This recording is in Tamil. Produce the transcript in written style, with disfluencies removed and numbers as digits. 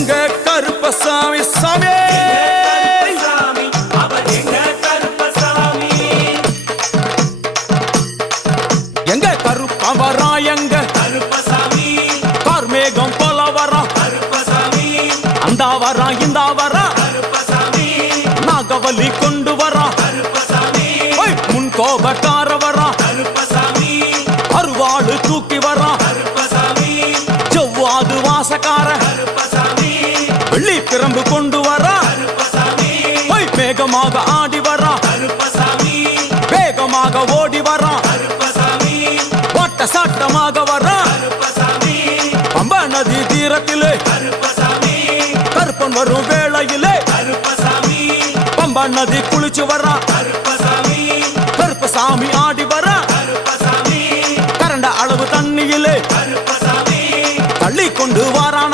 எங்க கருப்பசாமி சாமி எங்க கருப்பா வரா எங்க கருப்பசாமி கார்மேகம் போல வரா கருப்பசாமி அந்த வரா இந்த வரா கருப்பசாமி நாகவலி கொண்டு வரா கருப்பசாமி முன் கோபக்கார வரா கருப்பசாமி அருவாடு தூக்கி வரா கருப்பசாமி செவ்வாது வாசக்கார கருப்பசாமி வெள்ளி பிரம்பு கொண்டு வரா கருப்பசாமி வேகமாக ஆடி வரா கருப்பசாமி வேகமாக ஓடி வரா கருப்பசாமி ஓட்ட சாட்டமாக வரா கருப்பசாமி பம்பா நதி தீரத்திலே கருப்பசாமி கருப்பன் வரும் வேளையிலே கருப்பசாமி பம்பா நதி குளிச்சு வரா கருப்பசாமி கருப்பசாமி ஆடி வரா கருப்பசாமி கரண்ட அளவு தண்ணியிலே கருப்பசாமி தள்ளி கொண்டு வாரான்